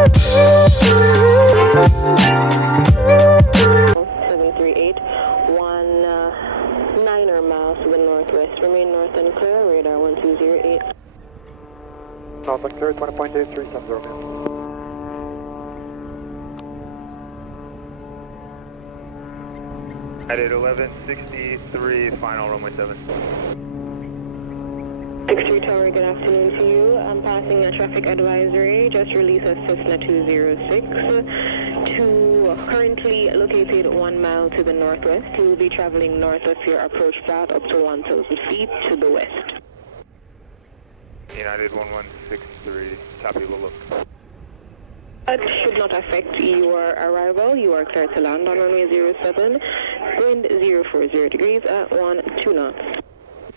738, 19 miles to the northwest. Remain north and clear, radar 1208. North and clear, 20.83, 70 miles. At 1163, final runway 7. 63 Tower, good afternoon to you. I'm passing a traffic advisory, just released a Cessna 206 to currently located 1 mile to the northwest. You will be traveling north of your approach path up to 1,000 feet to the west. United 1163, copy, will look. That should not affect your arrival. You are clear to land on runway 07, wind 040 degrees at 12 knots.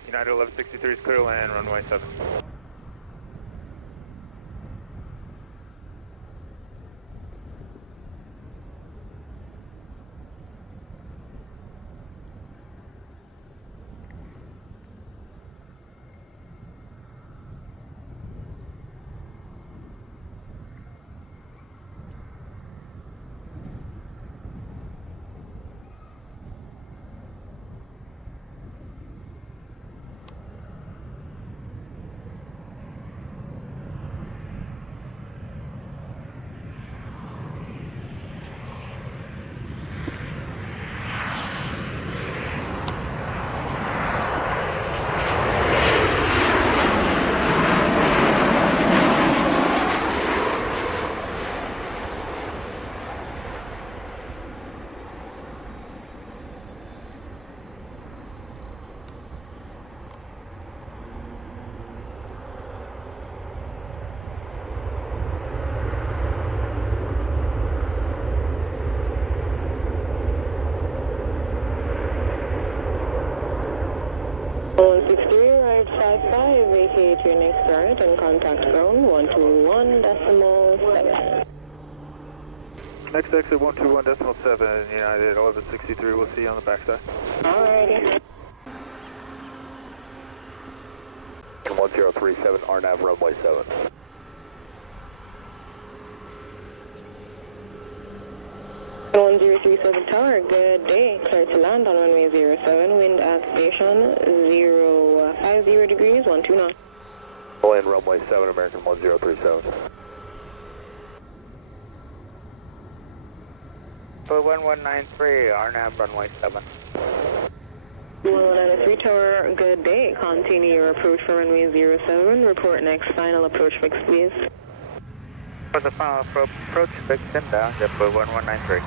United 1163 is clear, land runway 7. Arrived 55, vacate your next start and contact ground 121.7. Next exit 121.7, United 1163, we'll see you on the backside. Alrighty. 1037, RNAV runway 7. One 1037 Tower, good day. Clear to land on runway 07, wind at station 050 degrees, 12 knots. Land runway 7, American 1037. For 1193, RNAV runway 7. 1193 Tower, good day. Continue your approach for runway 07. Report next final approach fix, please. For the final approach fix, send down, JetBlue 1193.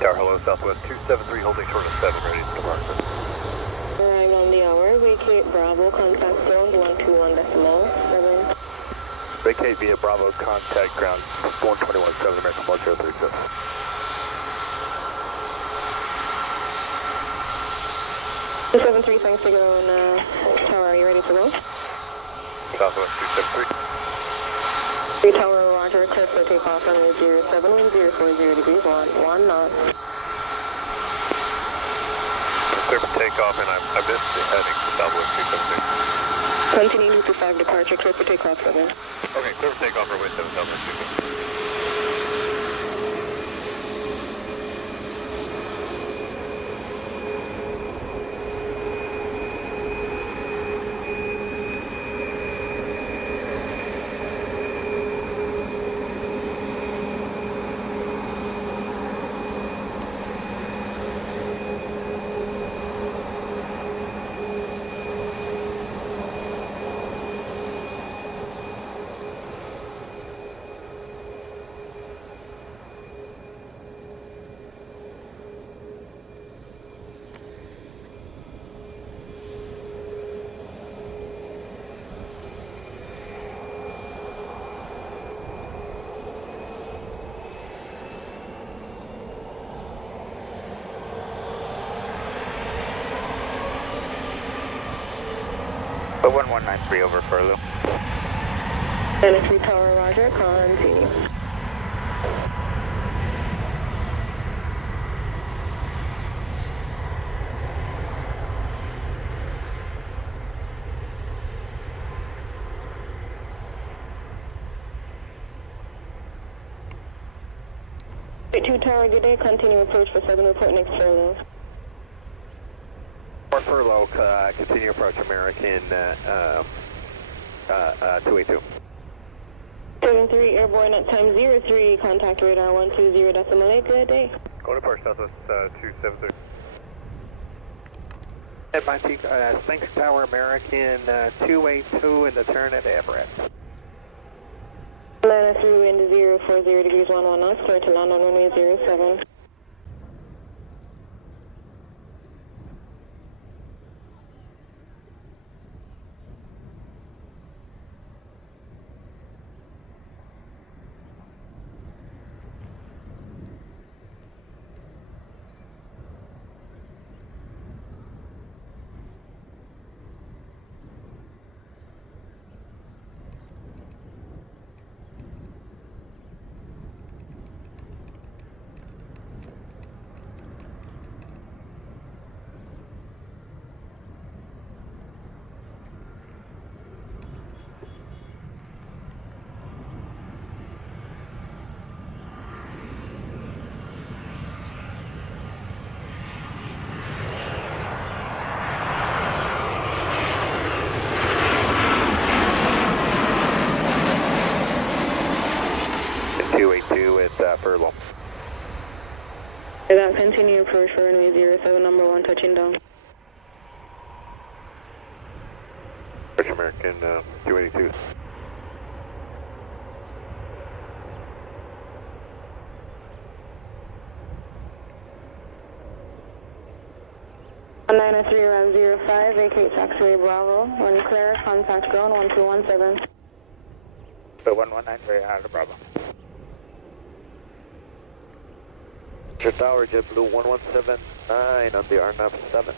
Tower, hello, Southwest 273, holding short of 7, ready to departure. Arrive on the hour, vacate Bravo, contact ground 121.7. Vacate via Bravo, contact ground 121.7, American 1037. Two 73, thanks to go on Tower, are you ready to go? Southwest 273. 3 Tower, Roger, clear for takeoff on 07, wind 040 degrees, 1 knot. Clear for takeoff, and I missed the heading to Southwest 273. Continue to 5 departure, clear for takeoff 7. Okay, clear for takeoff, runway 7, Southwest 273. But 1193 over furlough. 3 Tower, roger, continue. Two Tower, good day. Continue approach for 7, report next furlough. Report furlough, continue approach American 282. 73 airborne at time 03, contact radar 120.8, good day. Go to approach Southwest 273. At Montego, Sphinx Tower, American 282 in the turn at Everett. 93 wind 040 degrees 11 knots, clear to land on runway 07. Furlough. Continue approach for runway 07, number 1, touching down. Approach American 282. On 903 around 05, vacate taxiway Bravo. When clear, contact ground 1217. 119 out of Bravo. Tower, JetBlue 1179 on the RNAV 7.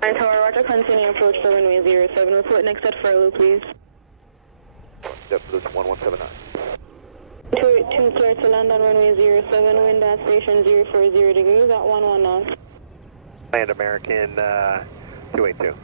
9 Tower, roger, continue approach for runway 07. Report next at furlough, please. JetBlue 1179. 282 clear to land on runway 07, wind at station 040 degrees at 11 knots. Land American 282.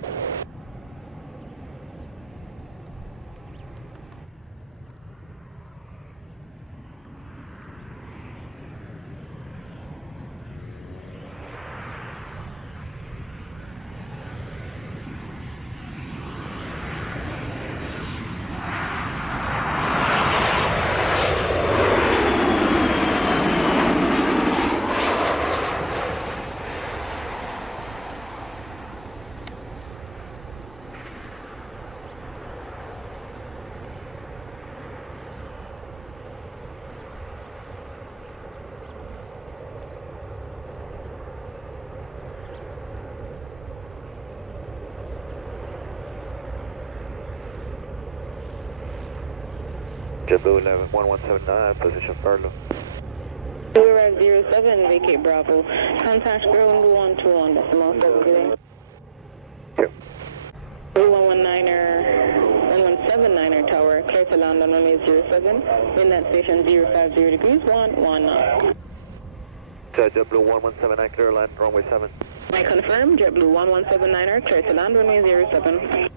JetBlue 1179, position furlough. We arrive 07, vacate Bravo. Contact ground 121, decimal 7. 119er tower, clear to land on runway 07, wind at station 050 degrees 11 knots. JetBlue 1179, clear land, runway 7. I confirm, JetBlue 1179er, clear to land, runway 07.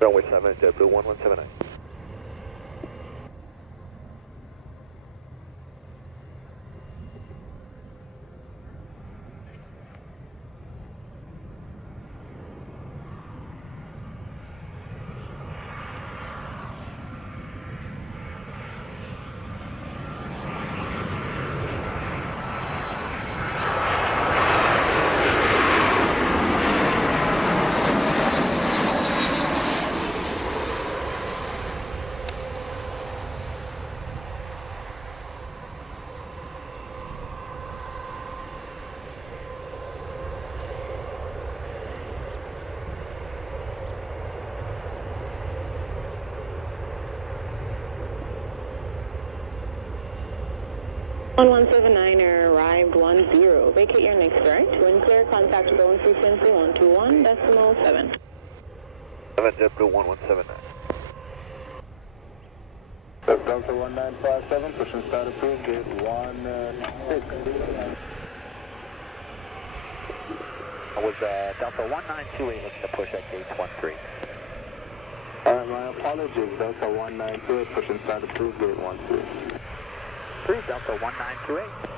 Runway 7, JetBlue 1179. On 179er arrived 10. Vacate your next right. Wind clear, contact zone frequency 121, decimal 7. 7 JetBlue 1179. Delta 1957, pushing start approved, gate 16. Was Delta 1928 looking to push at gate 13? My apologies, Delta 1928, pushing start approved, gate 13. Approved, Delta 1928.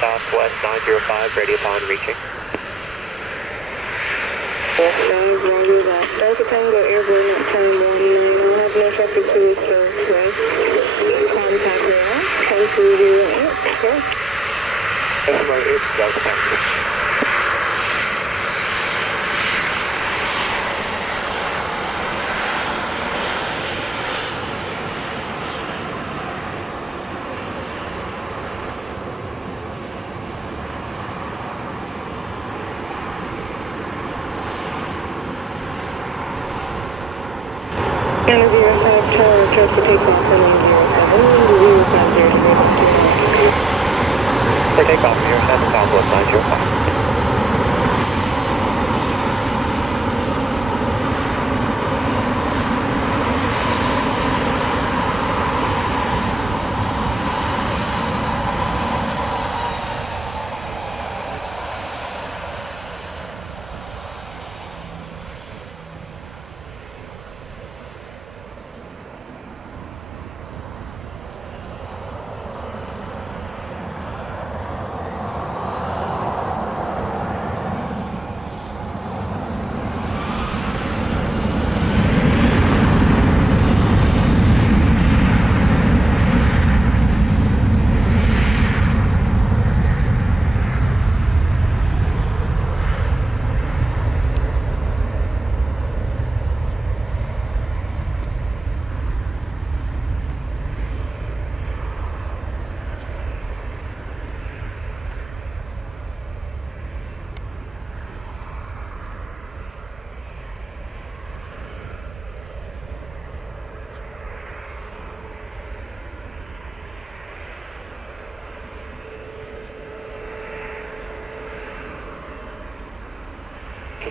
Southwest 905, radio upon reaching. West 5, roger that. Delta Tango airborne at time 19. I'll have no traffic to the southwest. Contact rail, 10208, okay. Customer is Delta Tango. And 05 Tower, trust to take off for 907, 050. For takeoff, near 7 Southwest 905.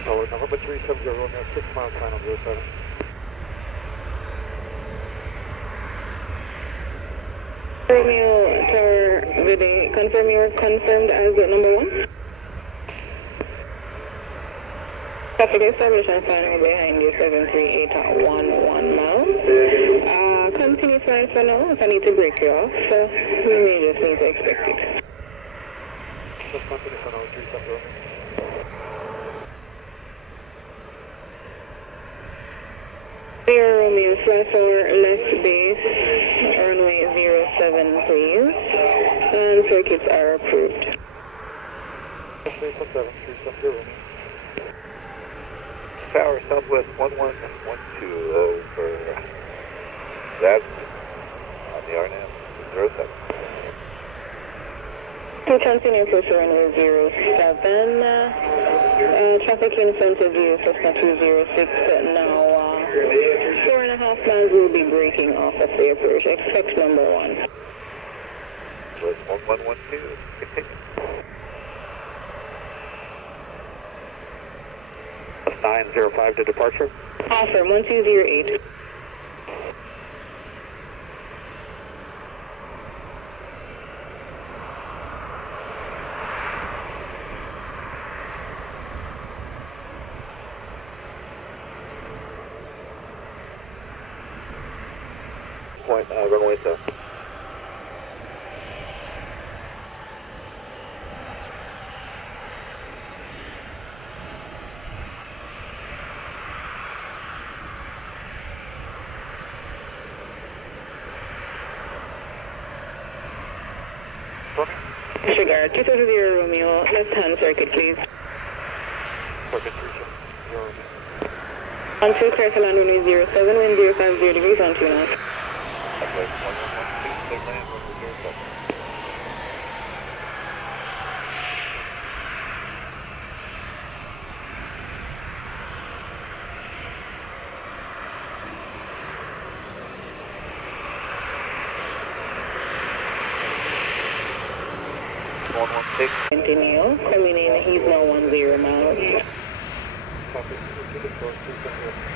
Tower number 370, Romeo 6 miles, final 07. Romeo Tower bidding, confirm you are confirmed as number 1. Traffic establishment final behind you, 738.11 miles. Continue flying for now. If I need to break you off, we may just need to expect it. Just continue for now, 370 Romeo. Air Romeo, fly for left base, runway 07 please, and circuits are approved. 370 Romeo. Tower Southwest 1112 over. That's on the RNAV 07. To continue push runway 07, traffic in front of you, Cessna 206, now 4.5 miles will be breaking off of the approach, expect number 1. Was 1112, continue. 905 to departure. Offer 1208. Point, runway 7. Disregard, 270 Romeo, left hand circuit please. Circuit 370 Romeo. On 2 clear to land runway 07, wind 050 degrees on 2 knots. Southwest 1112, clear land, runway 07. Continue. Coming in, he's now 10 miles. Copy. Repeat the course, 370.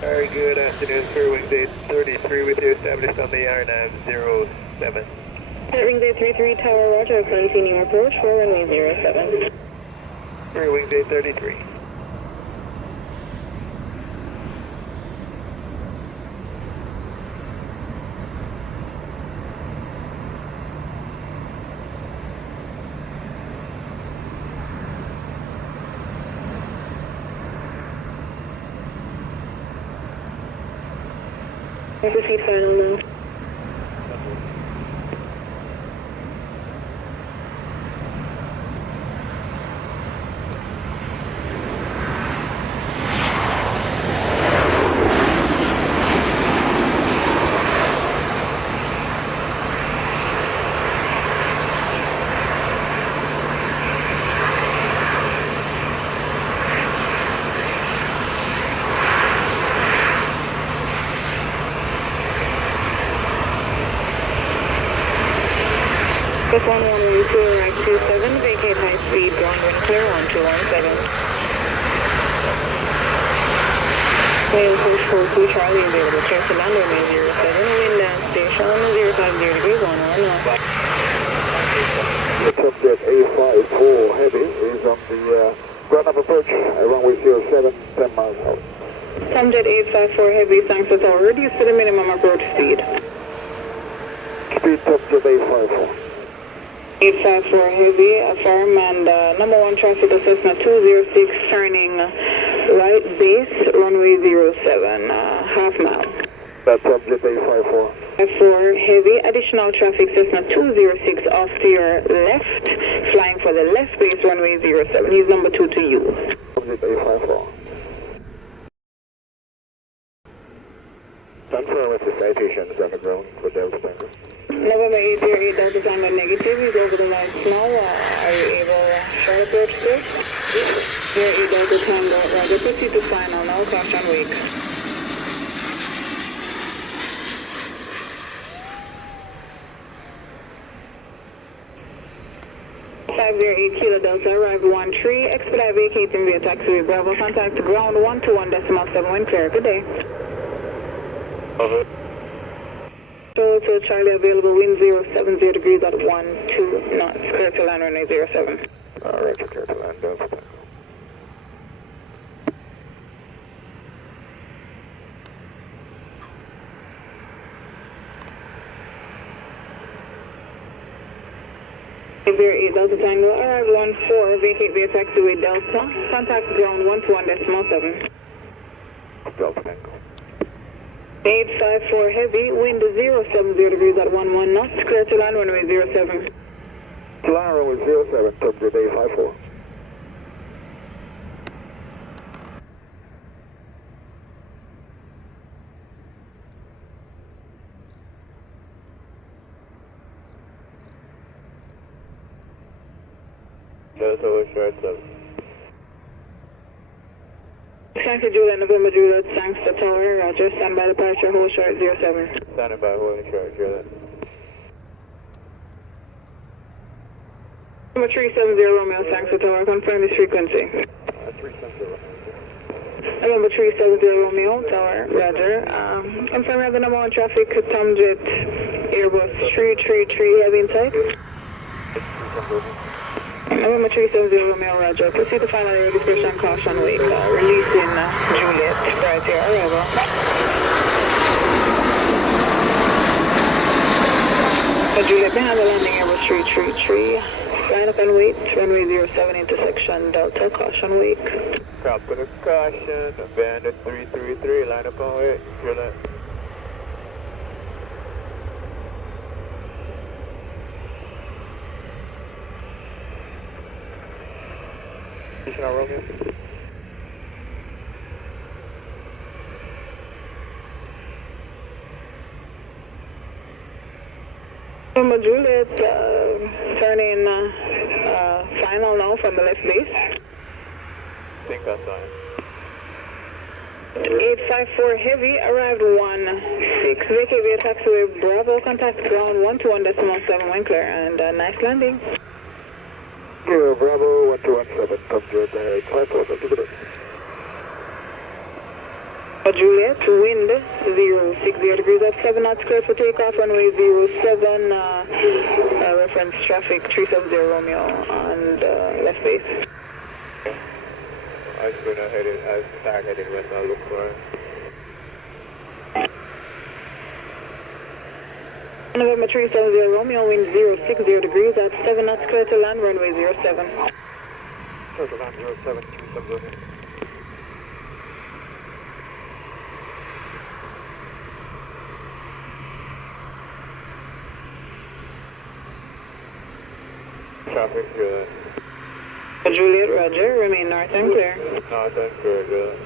Very good afternoon, sir. Wingate 33 with you, established on the R907. Wingate 33 Tower, roger. Continue approach for runway 07. Sir, Wingate 33. Proceed final now. Plus 1112, right 27, vacate high speed, ground wind clear 1217. Whale push 42, Charlie available, clear to land runway 07, wind down station 050 degrees, 11 north. The subject A54 Heavy is on the ground up approach, runway 07, 10 miles out. Subject 854 Heavy, thanks for tower, reduce to the minimum approach speed. Speed subject A54. 854 Heavy, affirm, and number 1 traffic Cessna 206, turning right base, runway 07, half mile. That's subject A54. 54 Heavy, additional traffic Cessna 206 off to your left, flying for the left base, runway 07. He's number 2 to you. Subject A54. Confirm with the citations on the ground for Delta Tango. November 808 Delta Tango negative, he's over the lights now. Are you able to short approach sir? 08 Delta Tango, roger, proceed to final now, caution wake. 508 Kilo Delta, arrived 13, expedite vacating via taxiway Bravo, contact ground 121.7, wind clear, good day. Over. So Charlie available, wind 070 degrees at 12 knots, clear to land runway 07. Alright, clear to land, Delta Tango. Delta Tango, arrive 14, vacate via taxiway Delta, contact ground 121.7. Delta Tango. 854 Heavy, wind 070 degrees at 11 knots, clear to land runway 07. Flying runway 07, subject A54. Delta was short 7. Thanks to Juliet, November Juliet, thanks to Tower, roger, stand by departure, hold short 07. Standing by, holding short, Juliet. Number 370 Romeo, thanks to Tower, confirm this frequency. 370. November 370 Romeo, Tower, roger. Confirm we have the number 1 traffic, Tomjet Airbus 333, heavy in sight. November 370 Romeo, roger. Proceed to final air dispersion caution wake. Releasing Juliet, right here, arrival. So Juliet, behind the landing Airbus 333. Line up and wait, runway 07 intersection, Delta, caution wake. Copy the caution, Bandit 333, line up and wait, Juliet. Romeo. November Juliet, turning final now from the left base. I think that's fine. 854 Heavy, arrived 1-6, vacate via taxiway Bravo, contact ground 121.7 when clear, and nice landing. Zero Bravo 1217, come to the 854, thank you for this. Juliet, wind 060 degrees at 7 knots, clear for takeoff, runway 07, reference traffic 370 Romeo on left base. I start heading west, I'll look for it. November 370 Romeo, wind 060 degrees at 7 knots, clear to land, runway 07. Clear to land 07, 370. Traffic good. Juliet, roger, remain north and clear. North and clear, good.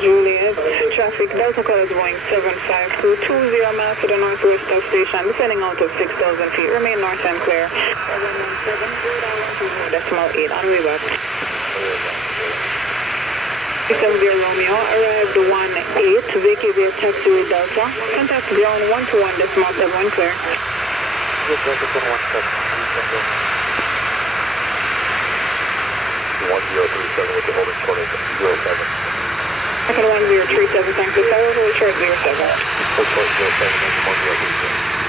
Juliet, traffic Delta Colors Boeing 752, 20 miles to the northwest of station, descending out of 6,000 feet, remain north and clear. 717, 0.8, on way back. 370 Romeo, arrived 1-8, vacate via taxiway Delta, contact ground 121.7 when clear. 1037 with the holding 2007. Second 1037, thanks. Hold short 07. Hold short 07, 1037.